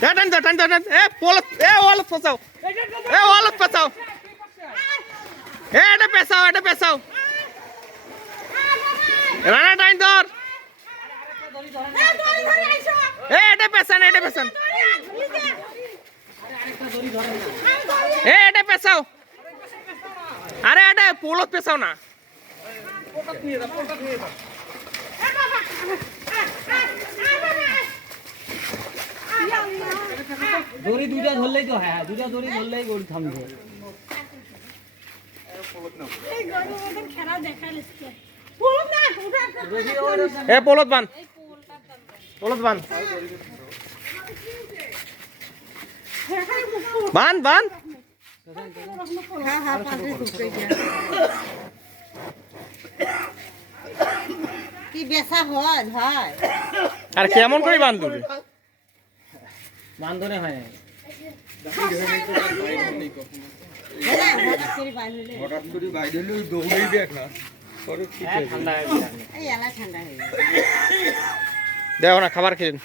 টান টান টান টান এ পলত এ ওয়ালত ফসাও এ ওয়ালত ফসাও এ এটা পেছাও রানা টাইম ধর এ এটা পেছান এ এটা পেছাও আরে এটা পলত পেছাও না দড়ি দুইটা ধরলেই তো হ্যাঁ দুইটা দড়ি ধরলেই গরু থামবে এ পলত বান বান কি বেচা হয় আর কেমন করে বান তুমি বান্ধনে হয় হঠাৎ করে বাইরে হলে দৌড়েই দেখ না ঠান্ডা এই এলা ঠান্ডা হয়ে দেখো না খাবার খেলেন